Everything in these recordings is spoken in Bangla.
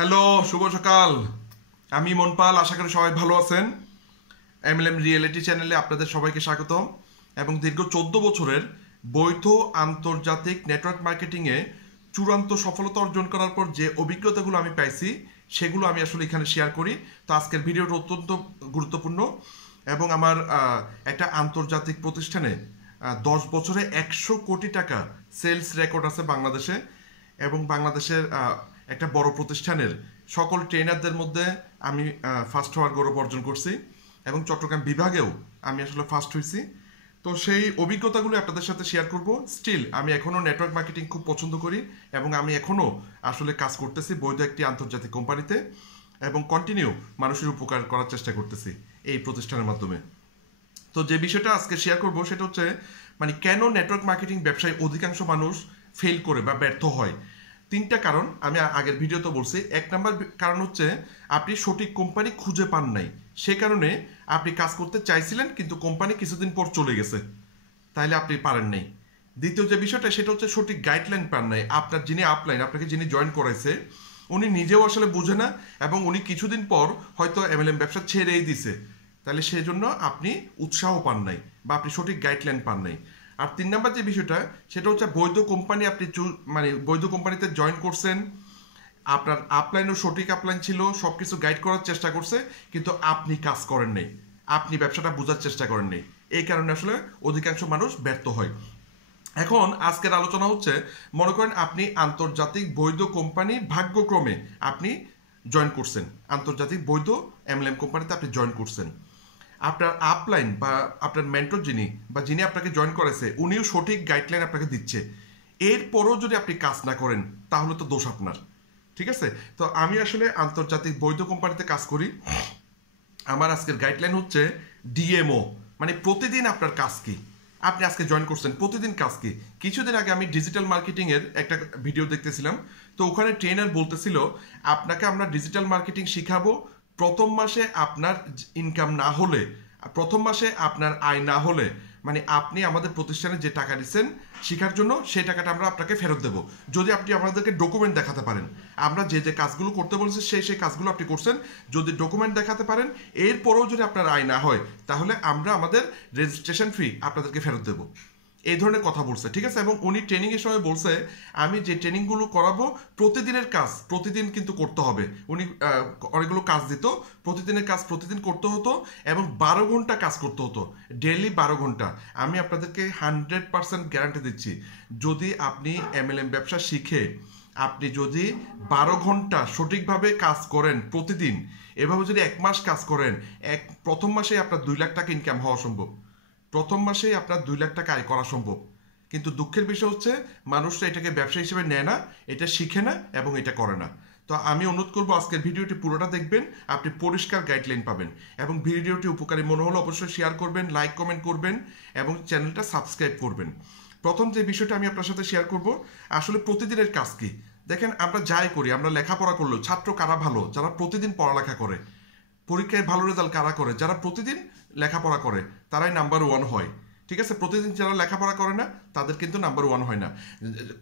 হ্যালো, শুভ সকাল। আমি মনপাল, আশা করি সবাই ভালো আছেন। এমএলএম রিয়েলিটি চ্যানেলে আপনাদের সবাইকে স্বাগতম। এবং দীর্ঘ 14 বছরের বৈধ আন্তর্জাতিক নেটওয়ার্ক মার্কেটিংয়ে চূড়ান্ত সফলতা অর্জন করার পর যে অভিজ্ঞতাগুলো আমি পাইছি সেগুলো আমি আসলে এখানে শেয়ার করি। তো আজকের ভিডিওটা অত্যন্ত গুরুত্বপূর্ণ এবং আমার একটা আন্তর্জাতিক প্রতিষ্ঠানে 10 বছরে 100 কোটি টাকা সেলস রেকর্ড আছে বাংলাদেশে। এবং বাংলাদেশের একটা বড় প্রতিষ্ঠানের সকল ট্রেনারদের মধ্যে আমি ফার্স্ট হওয়ার গৌরব অর্জন করছি এবং চট্টগ্রাম বিভাগেও আমি আসলে ফার্স্ট হয়েছি। তো সেই অভিজ্ঞতাগুলো আপনাদের সাথে শেয়ার করব। স্টিল আমি এখনও নেটওয়ার্ক মার্কেটিং খুব পছন্দ করি এবং আমি এখনও আসলে কাজ করতেছি বৈধ একটি আন্তর্জাতিক কোম্পানিতে এবং কন্টিনিউ মানুষের উপকার করার চেষ্টা করতেছি এই প্রতিষ্ঠানের মাধ্যমে। তো যে বিষয়টা আজকে শেয়ার করব সেটা হচ্ছে কেন নেটওয়ার্ক মার্কেটিং ব্যবসায় অধিকাংশ মানুষ ফেল করে বা ব্যর্থ হয়। 3টা কারণ আমি আগের ভিডিওতে বলছি। 1 নম্বর কারণ হচ্ছে আপনি সঠিক কোম্পানি খুঁজে পান নাই, সে কারণে আপনি কাজ করতে চাইছিলেন কিন্তু কোম্পানি কিছুদিন পর চলে গেছে, তাইলে আপনি পারেন নাই। দ্বিতীয় যে বিষয়টা সেটা হচ্ছে সঠিক গাইডলাইন পান নাই। আপনার যিনি আপলাইন, আপনাকে যিনি জয়েন করাইছে, উনি নিজেও আসলে বুঝে না এবং উনি কিছুদিন পর হয়তো এমএলএম ব্যবসা ছেড়েই দিছে, তাহলে সেই জন্য আপনি উৎসাহ পান নাই বা আপনি সঠিক গাইডলাইন পান নাই। আর 3 নম্বর যে বিষয়টা সেটা হচ্ছে বৈধ কোম্পানি আপনি বৈধ কোম্পানিতে জয়েন করছেন, আপনার আপলাইনও সঠিক আপলাইন ছিল, সব কিছু গাইড করার চেষ্টা করছে, কিন্তু আপনি কাজ করেন নাই, আপনি ব্যবসাটা বোঝার চেষ্টা করেন নাই। এই কারণে আসলে অধিকাংশ মানুষ ব্যর্থ হয়। এখন আজকের আলোচনা হচ্ছে, মনে করেন আপনি আন্তর্জাতিক বৈধ কোম্পানি ভাগ্যক্রমে আপনি জয়েন করছেন, আন্তর্জাতিক বৈধ এমএলএম কোম্পানিতে আপনি জয়েন করছেন। আপনার আপলাইন বা আপনার মেন্টর যিনি আপনাকে জয়েন করেছে উনিও সঠিক গাইডলাইন আপনাকে দিচ্ছে, এরপরও যদি আপনি কাজ না করেন তাহলে তো দোষ আপনার। ঠিক আছে? তো আমি আসলে আন্তর্জাতিক বৈধ কোম্পানিতে কাজ করি। আমার আজকের গাইডলাইন হচ্ছে ডিএমও, প্রতিদিন আপনার কাজ কি। আপনি আজকে জয়েন করছেন, প্রতিদিন কাজ কি। কিছুদিন আগে আমি ডিজিটাল মার্কেটিংয়ের একটা ভিডিও দেখতেছিলাম, তো ওখানে ট্রেনার বলতেছিল আপনাকে আমরা ডিজিটাল মার্কেটিং শিখাবো, প্রথম মাসে আপনার ইনকাম না হলে, প্রথম মাসে আপনার আয় না হলে, আপনি আমাদের প্রতিষ্ঠানে যে টাকা দিচ্ছেন শেখার জন্য সেই টাকাটা আমরা আপনাকে ফেরত দেবো, যদি আপনি আমাদেরকে ডকুমেন্ট দেখাতে পারেন। আমরা যে যে কাজগুলো করতে বলছি সেই কাজগুলো আপনি করছেন, যদি ডকুমেন্ট দেখাতে পারেন, এরপরেও যদি আপনার আয় না হয় তাহলে আমরা আমাদের রেজিস্ট্রেশন ফি আপনাদেরকে ফেরত দেবো। এই ধরনের কথা বলছে, ঠিক আছে? এবং উনি ট্রেনিংয়ের সময় বলছে আমি যে ট্রেনিংগুলো করাবো প্রতিদিনের কাজ প্রতিদিন কিন্তু করতে হবে। উনি অনেকগুলো কাজ দিত, প্রতিদিনের কাজ প্রতিদিন করতে হতো এবং 12 ঘন্টা কাজ করতে হতো, ডেইলি 12 ঘন্টা। আমি আপনাদেরকে 100% গ্যারান্টি দিচ্ছি, যদি আপনি এমএলএম ব্যবসা শিখে আপনি যদি 12 ঘন্টা সঠিকভাবে কাজ করেন প্রতিদিন, এভাবে যদি 1 মাস কাজ করেন, প্রথম মাসেই আপনার 2 লাখ টাকা ইনকাম হওয়া সম্ভব, প্রথম মাসেই আপনার 2 লাখ টাকা আয় করা সম্ভব। কিন্তু দুঃখের বিষয় হচ্ছে মানুষরা এটাকে ব্যবসা হিসেবে নেয় না, এটা শিখে না এবং এটা করে না। তো আমি অনুরোধ করবো আজকের ভিডিওটি পুরোটা দেখবেন, আপনি পরিষ্কার গাইডলাইন পাবেন। এবং ভিডিওটি উপকারী মনে হলে অবশ্যই শেয়ার করবেন, লাইক কমেন্ট করবেন এবং চ্যানেলটা সাবস্ক্রাইব করবেন। প্রথম যে বিষয়টা আমি আপনার সাথে শেয়ার করব, আসলে প্রতিদিনের কাজ কি। দেখেন, আমরা যাই করি, আমরা লেখাপড়া করলেও ছাত্র কারা ভালো? যারা প্রতিদিন পড়ালেখা করে। পরীক্ষায় ভালো রেজাল্ট কারা করে? যারা প্রতিদিন লেখাপড়া করে, তারাই নাম্বার 1 হয়। ঠিক আছে? প্রতিদিন যারা লেখাপড়া করে না তাদের কিন্তু নাম্বার 1 হয় না।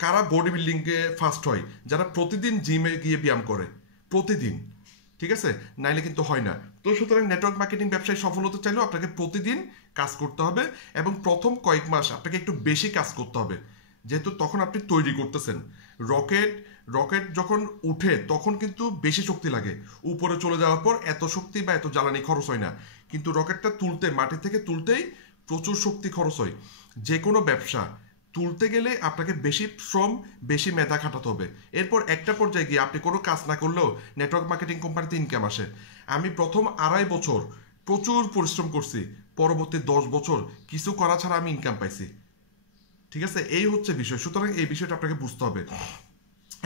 কারা বডি বিল্ডিংয়ে ফার্স্ট হয়? যারা প্রতিদিন জিমে গিয়ে ব্যায়াম করে প্রতিদিন। ঠিক আছে? নাইলে কিন্তু হয় না। তো সুতরাং নেটওয়ার্ক মার্কেটিং ব্যবসায় সফল হতে চাইলেও আপনাকে প্রতিদিন কাজ করতে হবে এবং প্রথম কয়েক মাস আপনাকে একটু বেশি কাজ করতে হবে, যেহেতু তখন আপনি তৈরি করতেছেন। রকেট যখন উঠে তখন কিন্তু বেশি শক্তি লাগে, উপরে চলে যাওয়ার পর এত শক্তি বা এত জ্বালানি খরচ হয় না, কিন্তু রকেটটা তুলতে, মাটি থেকে তুলতেই প্রচুর শক্তি খরচ হয়। যে কোনো ব্যবসা তুলতে গেলে আপনাকে বেশি শ্রম, বেশি মেধা খাটাতে হবে। এরপর একটা পর্যায়ে গিয়ে আপনি কোনো কাজ না করলেও নেটওয়ার্ক মার্কেটিং কোম্পানিতে ইনকাম আসে। আমি প্রথম 2.5 বছর প্রচুর পরিশ্রম করছি, পরবর্তী 10 বছর কিছু করা ছাড়া আমি ইনকাম পাইছি। ঠিক আছে? এই হচ্ছে বিষয়। সুতরাং এই বিষয়টা আপনাকে বুঝতে হবে।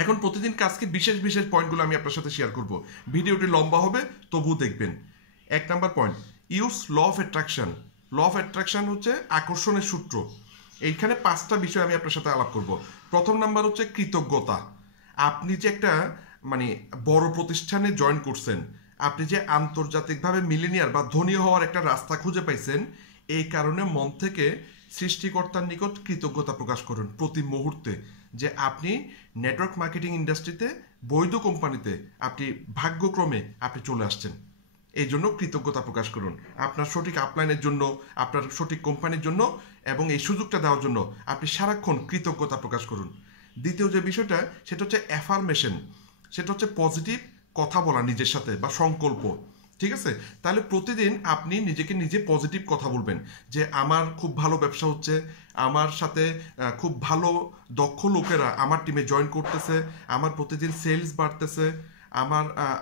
এখন প্রতিদিন কাজকে বিশেষ পয়েন্টগুলো আমি আপনার সাথে শেয়ার করব। ভিডিওটি লম্বা হবে, তবুও দেখবেন। 1 number point, use law of attraction. Law of attraction হচ্ছে আকর্ষণের সূত্র। এইখানে 5টা বিষয় আমি আপনার সাথে আলাপ করব। প্রথম নাম্বার হচ্ছে কৃতজ্ঞতা। আপনি যে একটা বড় প্রতিষ্ঠানে জয়েন করছেন, আপনি যে আন্তর্জাতিকভাবে মিলিনিয়ার বা ধনী হওয়ার একটা রাস্তা খুঁজে পাইছেন, এই কারণে মন থেকে সৃষ্টিকর্তার নিকট কৃতজ্ঞতা প্রকাশ করুন প্রতি মুহূর্তে। যে আপনি নেটওয়ার্ক মার্কেটিং ইন্ডাস্ট্রিতে বৈধ কোম্পানিতে আপনি ভাগ্যক্রমে আপনি চলে আসছেন। এই জন্য কৃতজ্ঞতা প্রকাশ করুন আপনার সঠিক আপলাইনের জন্য, আপনার সঠিক কোম্পানির জন্য, এবং এই সুযোগটা দেওয়ার জন্য আপনি সারাক্ষণ কৃতজ্ঞতা প্রকাশ করুন। দ্বিতীয় যে বিষয়টা সেটা হচ্ছে অ্যাফার্মেশন, সেটা হচ্ছে পজিটিভ কথা বলা নিজের সাথে বা সংকল্প। ঠিক আছে, তাহলে প্রতিদিন আপনি নিজেকে নিজে পজিটিভ কথা বলবেন যে আমার খুব ভালো ব্যবসা হচ্ছে, আমার সাথে খুব ভালো দক্ষ লোকেরা আমার টিমে জয়েন করতেছে, আমার প্রতিদিন সেলস বাড়তেছে,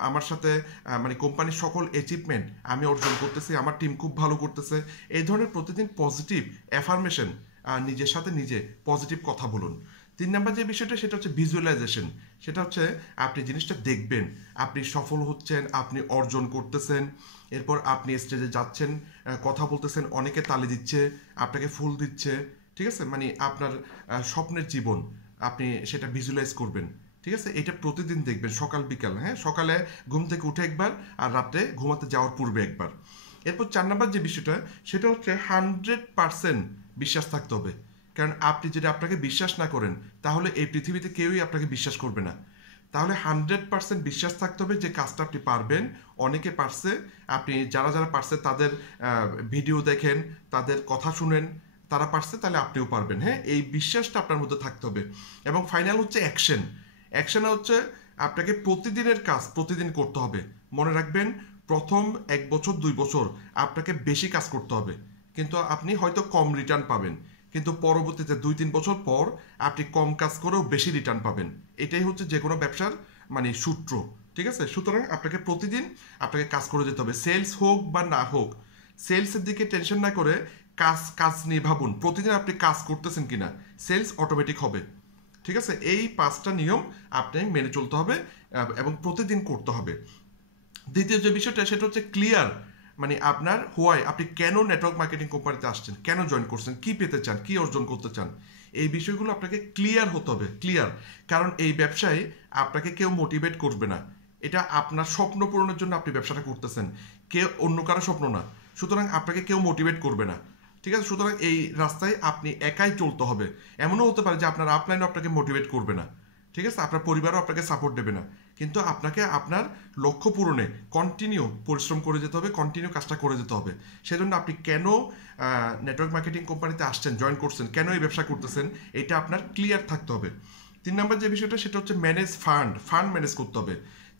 আমার সাথে মানে কোম্পানির সকল অ্যাচিভমেন্ট আমি অর্জন করতেছি, আমার টিম খুব ভালো করতেছে। এই ধরনের প্রতিদিন পজিটিভ অ্যাফার্মেশন নিজের সাথে নিজে পজিটিভ কথা বলুন। 3 নাম্বার যে বিষয়টা সেটা হচ্ছে ভিজুয়ালাইজেশন। সেটা হচ্ছে আপনি জিনিসটা দেখবেন, আপনি সফল হচ্ছেন, আপনি অর্জন করতেছেন, এরপর আপনি স্টেজে যাচ্ছেন, কথা বলতেছেন, অনেকে তালি দিচ্ছে, আপনাকে ফুল দিচ্ছে। ঠিক আছে, মানে আপনার স্বপ্নের জীবন আপনি সেটা ভিজুয়ালাইজ করবেন। ঠিক আছে, এটা প্রতিদিন দেখবেন সকাল বিকাল। হ্যাঁ, সকালে ঘুম থেকে উঠে একবার, আর রাত্রে ঘুমাতে যাওয়ার পূর্বে একবার। এরপর 4 নাম্বার যে বিষয়টা সেটা হচ্ছে 100% বিশ্বাস থাকতে হবে। কারণ আপনি যদি আপনাকে বিশ্বাস না করেন তাহলে এই পৃথিবীতে কেউই আপনাকে বিশ্বাস করবে না। তাহলে 100% বিশ্বাস থাকতে হবে যে কাজটা আপনি পারবেন। অনেকে পারছে, আপনি যারা যারা পারছে তাদের ভিডিও দেখেন, তাদের কথা শুনেন, তারা পারছে, তাহলে আপনিও পারবেন। হ্যাঁ, এই বিশ্বাসটা আপনার মধ্যে থাকতে হবে। এবং ফাইনাল হচ্ছে অ্যাকশন। অ্যাকশনে হচ্ছে আপনাকে প্রতিদিনের কাজ প্রতিদিন করতে হবে। মনে রাখবেন, প্রথম 1 বছর 2 বছর আপনাকে বেশি কাজ করতে হবে, কিন্তু আপনি হয়তো কম রিটার্ন পাবেন। কিন্তু পরবর্তীতে 2-3 বছর পর আপনি কম কাজ করেও বেশি রিটার্ন পাবেন। এটাই হচ্ছে যে কোনো ব্যবসার মানে সূত্র। ঠিক আছে, সুতরাং আপনাকে প্রতিদিন আপনাকে কাজ করে যেতে হবে, সেলস হোক বা না হোক। সেলসের দিকে টেনশন না করে কাজ নিয়ে ভাবুন, প্রতিদিন আপনি কাজ করতেছেন কিনা, সেলস অটোমেটিক হবে। ঠিক আছে, এই 5টা নিয়ম আপনি মেনে চলতে হবে এবং প্রতিদিন করতে হবে। দ্বিতীয় যে বিষয়টা সেটা হচ্ছে ক্লিয়ার, মানে আপনার হোয়াই, আপনি কেন নেটওয়ার্ক মার্কেটিং কোম্পানিতে আসছেন, কেন জয়েন করছেন, কি পেতে চান, কি অর্জন করতে চান, এই বিষয়গুলো আপনাকে ক্লিয়ার হতে হবে। ক্লিয়ার, কারণ এই ব্যবসায় আপনাকে কেউ মোটিভেট করবে না। এটা আপনার স্বপ্ন পূরণের জন্য আপনি ব্যবসাটা করতেছেন, কেউ অন্য কারো স্বপ্ন না। সুতরাং আপনাকে কেউ মোটিভেট করবে না। ঠিক আছে, সুতরাং এই রাস্তায় আপনি একাই চলতে হবে। এমনও হতে পারে যে আপনার আপলাইনও আপনাকে মোটিভেট করবে না। ঠিক আছে, আপনার পরিবারও আপনাকে সাপোর্ট দেবে না, কিন্তু আপনাকে আপনার লক্ষ্য পূরণে কন্টিনিউ পরিশ্রম করে যেতে হবে, কন্টিনিউ কাজটা করে যেতে হবে। সেজন্য আপনি কেন নেটওয়ার্ক মার্কেটিং কোম্পানিতে আসছেন, জয়েন করছেন, কেন এই ব্যবসা করতেছেন, এটা আপনার ক্লিয়ার থাকতে হবে। 3 নাম্বার যে বিষয়টা সেটা হচ্ছে ম্যানেজ ফান্ড ম্যানেজ করতে হবে।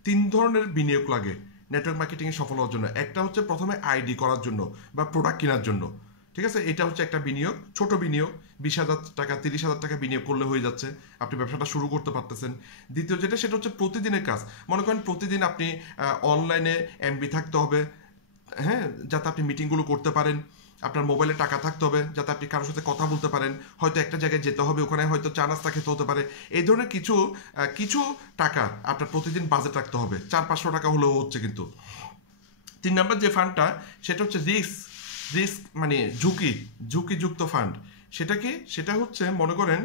3 ধরনের বিনিয়োগ লাগে নেটওয়ার্ক মার্কেটিংয়ে সফল হওয়ার জন্য। একটা হচ্ছে প্রথমে আইডি করার জন্য বা প্রোডাক্ট কেনার জন্য। ঠিক আছে, এটা হচ্ছে একটা বিনিয়োগ, ছোট বিনিয়োগ, 20,000 টাকা 30,000 টাকা বিনিয়োগ করলে হয়ে যাচ্ছে, আপনি ব্যবসাটা শুরু করতে পারতেছেন। দ্বিতীয় যেটা সেটা হচ্ছে প্রতিদিনের কাজ। মনে করেন প্রতিদিন আপনি অনলাইনে এমবি থাকতে হবে, হ্যাঁ, যাতে আপনি মিটিংগুলো করতে পারেন। আপনার মোবাইলে টাকা থাকতে হবে যাতে আপনি কারোর সাথে কথা বলতে পারেন। হয়তো একটা জায়গায় যেতে হবে, ওখানে হয়তো চা নাস্তা খেতে হতে পারে। এই ধরনের কিছু টাকা আপনার প্রতিদিন বাজেট রাখতে হবে। 400-500 টাকা হলেও হচ্ছে। কিন্তু 3 নাম্বার যে ফান্ডটা সেটা হচ্ছে রিস্ক মানে ঝুঁকিযুক্ত ফান্ড। সেটা কি? সেটা হচ্ছে মনে করেন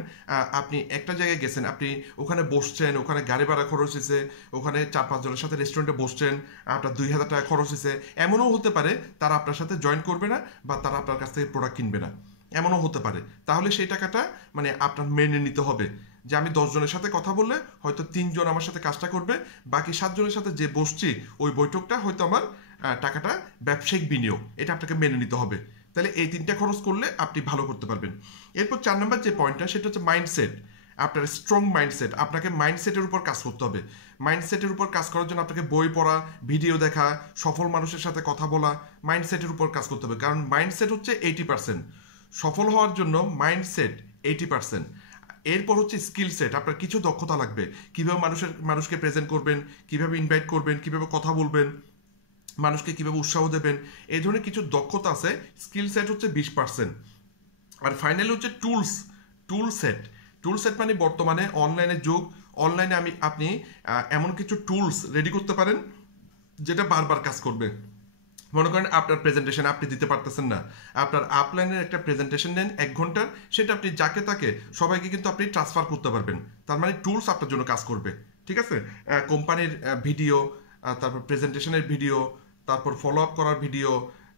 আপনি একটা জায়গায় গেছেন, আপনি ওখানে বসছেন, ওখানে গাড়ি ভাড়া খরচ হয়েছে, ওখানে 4-5 জনের সাথে রেস্টুরেন্টে বসছেন, আপনার 2,000 টাকা খরচ হয়েছে। এমনও হতে পারে তারা আপনার সাথে জয়েন করবে না বা তারা আপনার কাছ থেকে প্রোডাক্ট কিনবে না, এমনও হতে পারে। তাহলে সেই টাকাটা মানে আপনার মেনে নিতে হবে যে আমি 10 জনের সাথে কথা বললে হয়তো 3 জন আমার সাথে কাজটা করবে, বাকি 7 জনের সাথে যে বসছি ওই বৈঠকটা হয়তো আমার টাকাটা ব্যবসায়িক বিনিয়োগ, এটা আপনাকে মেনে নিতে হবে। তাহলে এই 3টা খরচ করলে আপনি ভালো করতে পারবেন। এরপর 4 নাম্বার যে পয়েন্টটা সেটা হচ্ছে মাইন্ডসেট। আপনার স্ট্রং মাইন্ডসেট, আপনাকে মাইন্ডসেটের উপর কাজ করতে হবে। মাইন্ডসেটের উপর কাজ করার জন্য আপনাকে বই পড়া, ভিডিও দেখা, সফল মানুষের সাথে কথা বলা, মাইন্ডসেটের উপর কাজ করতে হবে। কারণ মাইন্ডসেট হচ্ছে 80%। সফল হওয়ার জন্য মাইন্ডসেট 80%। এরপর হচ্ছে স্কিল সেট, আপনার কিছু দক্ষতা লাগবে। কীভাবে মানুষকে প্রেজেন্ট করবেন, কীভাবে ইনভাইট করবেন, কীভাবে কথা বলবেন, মানুষকে কীভাবে উৎসাহ দেবেন, এই ধরনের কিছু দক্ষতা আছে। স্কিল সেট হচ্ছে 20%। আর ফাইনালি হচ্ছে টুল সেট মানে বর্তমানে অনলাইনের যুগ। অনলাইনে আপনি এমন কিছু টুলস রেডি করতে পারেন যেটা বারবার কাজ করবে। মনে করেন আপনার প্রেজেন্টেশন আপনি দিতে পারতেছেন না, আপনার আপলাইনের একটা প্রেজেন্টেশন নেন 1 ঘন্টার, সেটা আপনি যাকে তাকে সবাইকে কিন্তু আপনি ট্রান্সফার করতে পারবেন। তার মানে টুলস আপনার জন্য কাজ করবে। ঠিক আছে, কোম্পানির ভিডিও, তারপর প্রেজেন্টেশনের ভিডিও, তারপর ফলো আপ করার ভিডিও,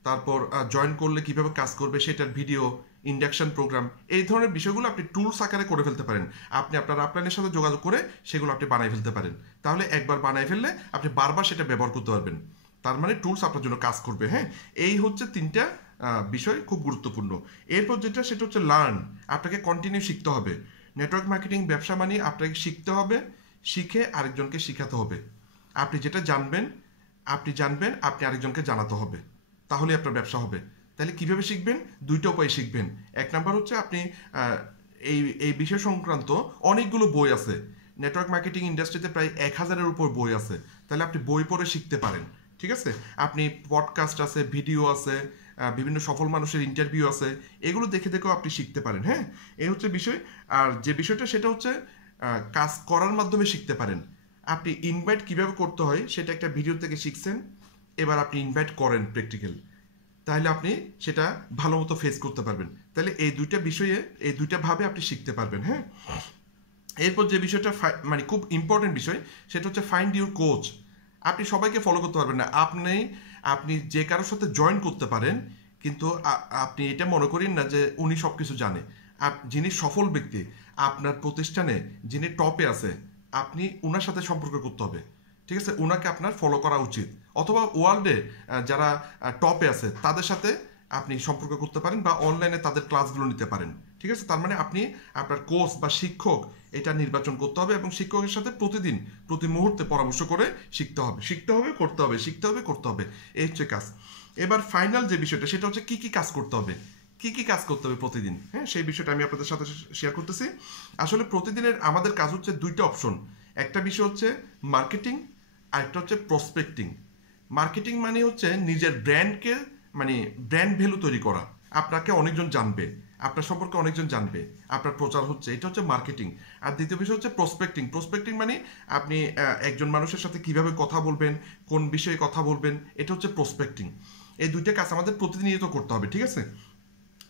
তারপর জয়েন করলে কিভাবে কাজ করবে সেটার ভিডিও, ইন্ডাকশন প্রোগ্রাম, এই ধরনের বিষয়গুলো আপনি টুলস আকারে করে ফেলতে পারেন। আপনি আপনার আপলাইনের সাথে যোগাযোগ করে সেগুলো আপনি বানাই ফেলতে পারেন। তাহলে একবার বানাই ফেললে আপনি বারবার সেটা ব্যবহার করতে পারবেন। তার মানে টুলস আপনার জন্য কাজ করবে। হ্যাঁ, এই হচ্ছে 3টা বিষয় খুব গুরুত্বপূর্ণ। এরপর যেটা সেটা হচ্ছে লার্ন। আপনাকে কন্টিনিউ শিখতে হবে। নেটওয়ার্ক মার্কেটিং ব্যবসা মানে আপনাকে শিখতে হবে, শিখে আরেকজনকে শেখাতে হবে। আপনি যেটা জানবেন আপনি আরেকজনকে জানাতে হবে, তাহলে আপনার ব্যবসা হবে। তাহলে কিভাবে শিখবেন? 2টা উপায়ে শিখবেন। 1 নাম্বার হচ্ছে আপনি এই বিষয় সংক্রান্ত অনেকগুলো বই আছে। নেটওয়ার্ক মার্কেটিং ইন্ডাস্ট্রিতে প্রায় 1000-এর উপর বই আছে। তাহলে আপনি বই পড়ে শিখতে পারেন। ঠিক আছে, আপনি পডকাস্ট আছে, ভিডিও আছে, বিভিন্ন সফল মানুষের ইন্টারভিউ আছে, এগুলো দেখে দেখেও আপনি শিখতে পারেন। হ্যাঁ, এই হচ্ছে বিষয়। আর যে বিষয়টা সেটা হচ্ছে কাজ করার মাধ্যমে শিখতে পারেন। আপনি ইনভাইট কিভাবে করতে হয় সেটা একটা ভিডিও থেকে শিখছেন, এবার আপনি ইনভাইট করেন প্র্যাকটিক্যাল, তাহলে আপনি সেটা ভালো মতো ফেস করতে পারবেন। তাহলে এই 2টা বিষয়ে, এই 2টা ভাবে আপনি শিখতে পারবেন। হ্যাঁ, এরপর যে বিষয়টা মানে খুব ইম্পর্টেন্ট বিষয় সেটা হচ্ছে ফাইন্ড ইউর কোচ। আপনি সবাইকে ফলো করতে পারবেন না। আপনি যে কারোর সাথে জয়েন করতে পারেন, কিন্তু আপনি এটা মনে করেন না যে উনি সব কিছু জানে। যিনি সফল ব্যক্তি আপনার প্রতিষ্ঠানে, যিনি টপে আছে, আপনি ওনার সাথে সম্পর্ক করতে হবে। ঠিক আছে, ওনাকে আপনার ফলো করা উচিত। অথবা ওয়ার্ল্ডে যারা টপে আছে তাদের সাথে আপনি সম্পর্ক করতে পারেন, বা অনলাইনে তাদের ক্লাসগুলো নিতে পারেন। ঠিক আছে, তার মানে আপনি আপনার কোচ বা শিক্ষক এটা নির্বাচন করতে হবে, এবং শিক্ষকের সাথে প্রতিদিন প্রতি মুহূর্তে পরামর্শ করে শিখতে হবে, করতে হবে। এই হচ্ছে কাজ। এবার ফাইনাল যে বিষয়টা সেটা হচ্ছে কি কাজ করতে হবে, কি কাজ করতে হবে প্রতিদিন। হ্যাঁ, সেই বিষয়টা আমি আপনাদের সাথে শেয়ার করতেছি। আসলে প্রতিদিনের আমাদের কাজ হচ্ছে 2টা অপশন। একটা বিষয় হচ্ছে মার্কেটিং, আরেকটা হচ্ছে প্রসপেক্টিং। মার্কেটিং মানে হচ্ছে নিজের ব্র্যান্ডকে, মানে ব্র্যান্ড ভ্যালু তৈরি করা। আপনাকে অনেকজন জানবে, আপনার সম্পর্কে অনেকজন জানবে, আপনার প্রচার হচ্ছে, এটা হচ্ছে মার্কেটিং। আর দ্বিতীয় বিষয় হচ্ছে প্রসপেক্টিং মানে আপনি একজন মানুষের সাথে কিভাবে কথা বলবেন, কোন বিষয়ে কথা বলবেন, এটা হচ্ছে প্রসপেক্টিং। এই 2টা কাজ আমাদের প্রতিনিয়ত করতে হবে। ঠিক আছে,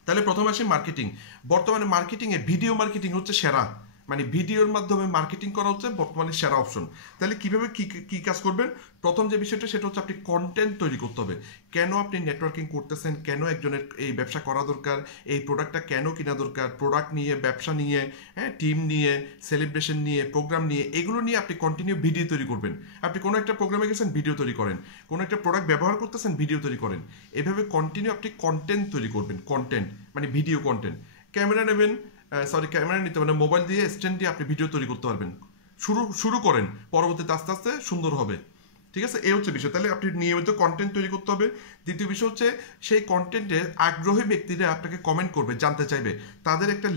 তাহলে প্রথমে আসি মার্কেটিং। বর্তমানে মার্কেটিংয়ে ভিডিও মার্কেটিং হচ্ছে সেরা, মানে ভিডিওর মাধ্যমে মার্কেটিং করা হচ্ছে বর্তমানে সেরা অপশন। তাহলে কিভাবে কি কাজ করবেন? প্রথম যে বিষয়টা সেটা হচ্ছে আপনি কন্টেন্ট তৈরি করতে হবে। কেন আপনি নেটওয়ার্কিং করতেছেন, কেন একজনের এই ব্যবসা করা দরকার, এই প্রোডাক্টটা কেন কিনা দরকার, প্রোডাক্ট নিয়ে, ব্যবসা নিয়ে, হ্যাঁ, টিম নিয়ে, সেলিব্রেশন নিয়ে, প্রোগ্রাম নিয়ে, এগুলো নিয়ে আপনি কন্টিনিউ ভিডিও তৈরি করবেন। আপনি কোনো একটা প্রোগ্রামে গেছেন, ভিডিও তৈরি করেন। কোনো একটা প্রোডাক্ট ব্যবহার করতেছেন, ভিডিও তৈরি করেন। এভাবে কন্টিনিউ আপনি কন্টেন্ট তৈরি করবেন। কন্টেন্ট মানে ভিডিও কন্টেন্ট। ক্যামেরা নেবেন, ক্যামেরা নিতে মানে মোবাইল দিয়ে স্ট্যান্ড দিয়ে আপনি ভিডিও তৈরি করতে পারবেন। শুরু করেন, পরবর্তীতে আস্তে আস্তে সুন্দর হবে। ঠিক আছে, এই হচ্ছে বিষয়। তাহলে আপনি নিয়মিত কন্টেন্ট তৈরি করতে হবে। দ্বিতীয় বিষয় হচ্ছে সেই কন্টেন্টে আগ্রহী ব্যক্তিরা আপনাকে কমেন্ট করবে, জানতে চাইবে, তাদের একটা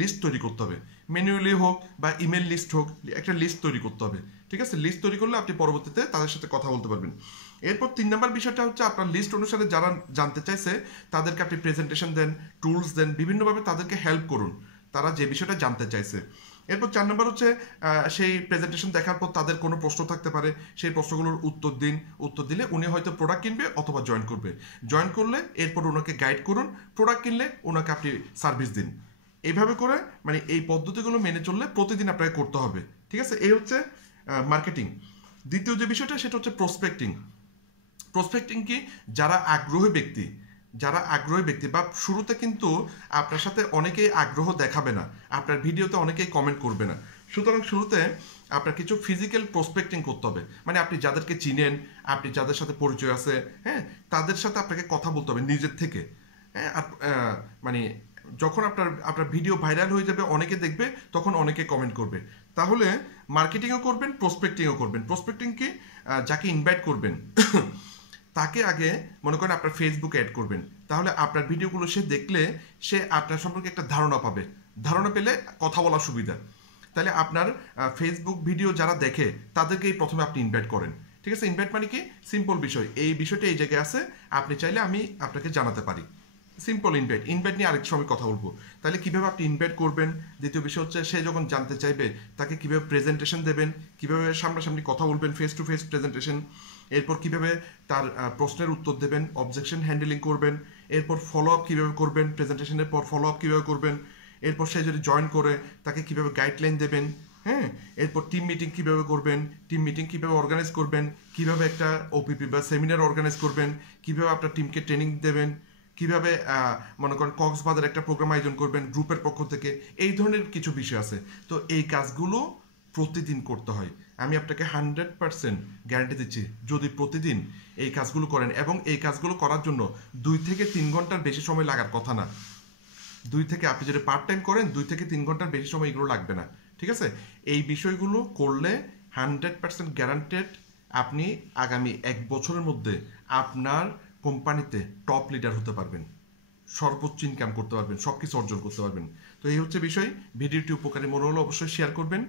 লিস্ট তৈরি করতে হবে। ম্যানুয়ালি হোক বা ইমেল লিস্ট হোক, একটা লিস্ট তৈরি করতে হবে। ঠিক আছে, লিস্ট তৈরি করলে আপনি পরবর্তীতে তাদের সাথে কথা বলতে পারবেন। এরপর 3 নম্বর বিষয়টা হচ্ছে আপনার লিস্ট অনুসারে যারা জানতে চাইছে তাদেরকে আপনি প্রেজেন্টেশন দেন, টুলস দেন, বিভিন্নভাবে তাদেরকে হেল্প করুন তারা যে বিষয়টা জানতে চাইছে। এরপর 4 নম্বর হচ্ছে সেই প্রেজেন্টেশন দেখার পর তাদের কোনো প্রশ্ন থাকতে পারে, সেই প্রশ্নগুলোর উত্তর দিলে উনি হয়তো প্রোডাক্ট কিনবে অথবা জয়েন করলে এরপর ওনাকে গাইড করুন, প্রোডাক্ট কিনলে ওনাকে আপনি সার্ভিস দিন। এইভাবে করে মানে এই পদ্ধতিগুলো মেনে চললে প্রতিদিন আপনাকে করতে হবে। ঠিক আছে, এই হচ্ছে মার্কেটিং। দ্বিতীয় যে বিষয়টা সেটা হচ্ছে প্রসপেক্টিং কি? যারা আগ্রহী ব্যক্তি বা শুরুতে কিন্তু আপনার সাথে অনেকেই আগ্রহ দেখাবে না, আপনার ভিডিওতে অনেকেই কমেন্ট করবে না। সুতরাং শুরুতে আপনার কিছু ফিজিক্যাল প্রসপেক্টিং করতে হবে। মানে আপনি যাদেরকে চিনেন, আপনি যাদের সাথে পরিচয় আছে, হ্যাঁ, তাদের সাথে আপনাকে কথা বলতে হবে নিজের থেকে। হ্যাঁ, আর মানে যখন আপনার ভিডিও ভাইরাল হয়ে যাবে, অনেকে দেখবে, তখন অনেকে কমেন্ট করবে। তাহলে মার্কেটিংও করবেন, প্রসপেক্টিংও করবেন। প্রসপেক্টিং কি? যাকে ইনভাইট করবেন তাকে আগে মনে করেন আপনার ফেসবুকে অ্যাড করবেন, তাহলে আপনার ভিডিওগুলো সে দেখলে সে আপনার সম্পর্কে একটা ধারণা পেলে কথা বলার সুবিধা। তাহলে আপনার ফেসবুক ভিডিও যারা দেখে তাদেরকেই প্রথমে আপনি ইনভাইট করেন। ঠিক আছে, ইনভাইট মানে কি? সিম্পল বিষয়, এই বিষয়টা এই জায়গায় আছে, আপনি চাইলে আমি আপনাকে জানাতে পারি। সিম্পল ইনভাইট নিয়ে আরেক সময় কথা বলবো। তাহলে কিভাবে আপনি ইনভাইট করবেন? দ্বিতীয় বিষয় হচ্ছে সে যখন জানতে চাইবে তাকে কিভাবে প্রেজেন্টেশন দেবেন, কিভাবে সামনাসামনি কথা বলবেন, ফেস টু ফেস প্রেজেন্টেশন। এরপর কিভাবে তার প্রশ্নের উত্তর দেবেন, অবজেকশন হ্যান্ডেলিং করবেন। এরপর ফলো আপ কীভাবে করবেন, প্রেজেন্টেশনের পর ফলো আপ কীভাবে করবেন। এরপর সে যদি জয়েন করে তাকে কীভাবে গাইডলাইন দেবেন। হ্যাঁ, এরপর টিম মিটিং কীভাবে করবেন, টিম মিটিং কীভাবে অর্গানাইজ করবেন, কীভাবে একটা ওপিপি বা সেমিনার অর্গানাইজ করবেন, কীভাবে আপনার টিমকে ট্রেনিং দেবেন, কিভাবে মনে করেন কক্সবাজার একটা প্রোগ্রাম আয়োজন করবেন গ্রুপের পক্ষ থেকে, এই ধরনের কিছু বিষয় আছে। তো এই কাজগুলো প্রতিদিন করতে হয়। আমি আপনাকে 100% গ্যারান্টি দিচ্ছি, যদি প্রতিদিন এই কাজগুলো করেন, এবং এই কাজগুলো করার জন্য 2 থেকে 3 ঘন্টার বেশি সময় লাগার কথা না। আপনি যদি পার্ট টাইম করেন 2 থেকে 3 ঘন্টার বেশি সময় এগুলো লাগবে না, ঠিক আছে? এই বিষয়গুলো করলে 100% গ্যারান্টেড আপনি আগামী 1 বছরের মধ্যে আপনার কোম্পানিতে টপ লিডার হতে পারবেন, সর্বোচ্চ ইনকাম করতে পারবেন, সব কিছু অর্জন করতে পারবেন। তো এই হচ্ছে বিষয়। ভিডিওটি উপকারী মনে হলে অবশ্যই শেয়ার করবেন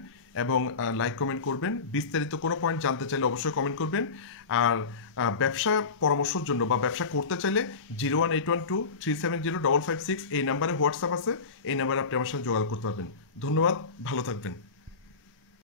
এবং লাইক কমেন্ট করবেন। বিস্তারিত কোনো পয়েন্ট জানতে চাইলে অবশ্যই কমেন্ট করবেন। আর ব্যবসা পরামর্শের জন্য বা ব্যবসা করতে চাইলে 01812370556 এই নাম্বারে হোয়াটসঅ্যাপ আছে, এই নাম্বারে আপনি আমার সাথে যোগাযোগ করতে পারবেন। ধন্যবাদ, ভালো থাকবেন।